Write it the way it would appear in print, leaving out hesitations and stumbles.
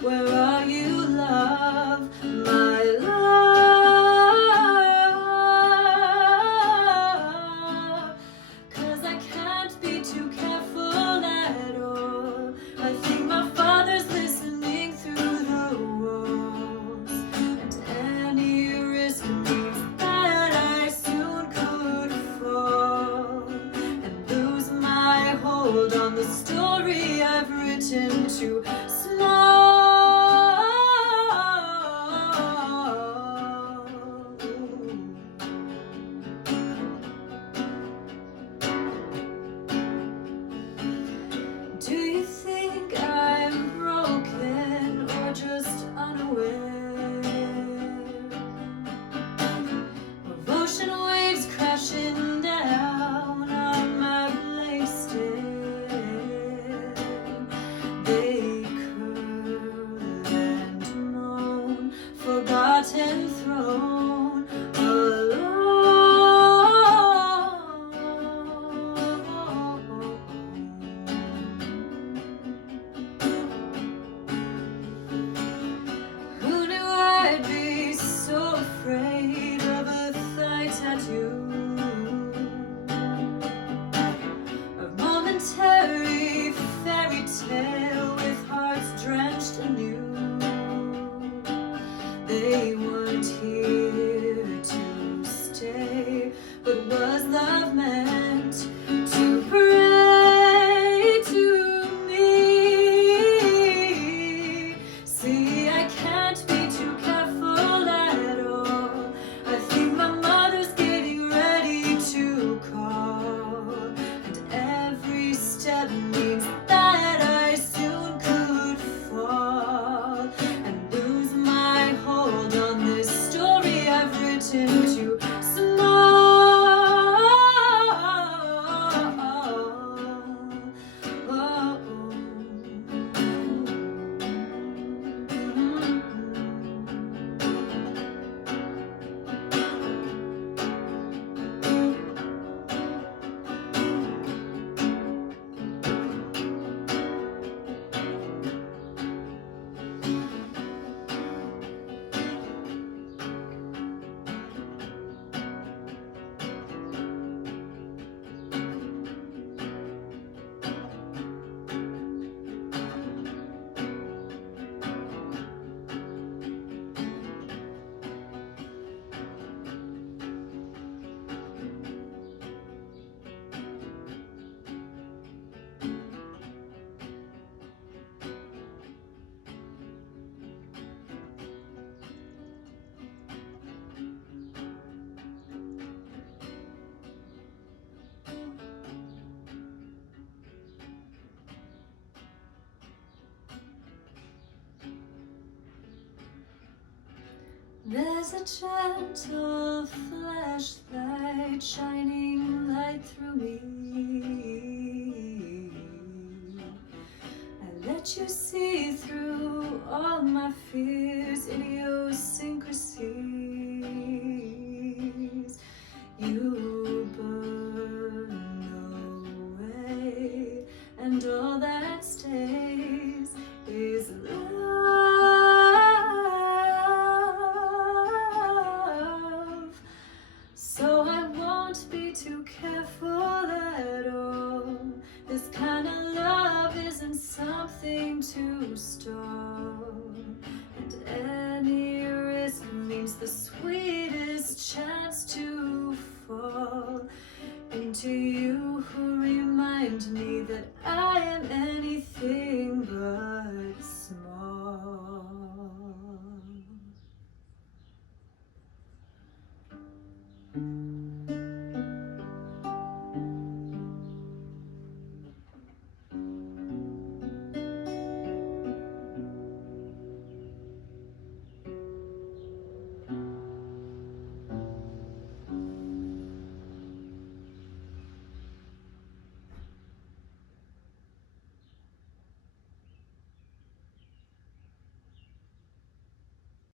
Where are you, love, my love? 'Cause I can't be too careful at all. I think my father's listening through the walls, and any risk means that I soon could fall and lose my hold on the story I've written too small. Do you think I'm broken or just unaware of ocean waves crashing down on my blank stare? They curl and moan, forgotten, thrown alone. Who knew I'd be so afraid of a thigh tattoo, of momentary fairytale with hearts drenched anew? They weren't here to stay, but was love meant to pray to me? See, I can't be too careful at all. I think my mother's getting ready to call, and every step means that I soon could fall and lose my hold on this story I've written too small. There's a gentle flashlight shining light through me. I let you see through all my fears, idiosyncrasy.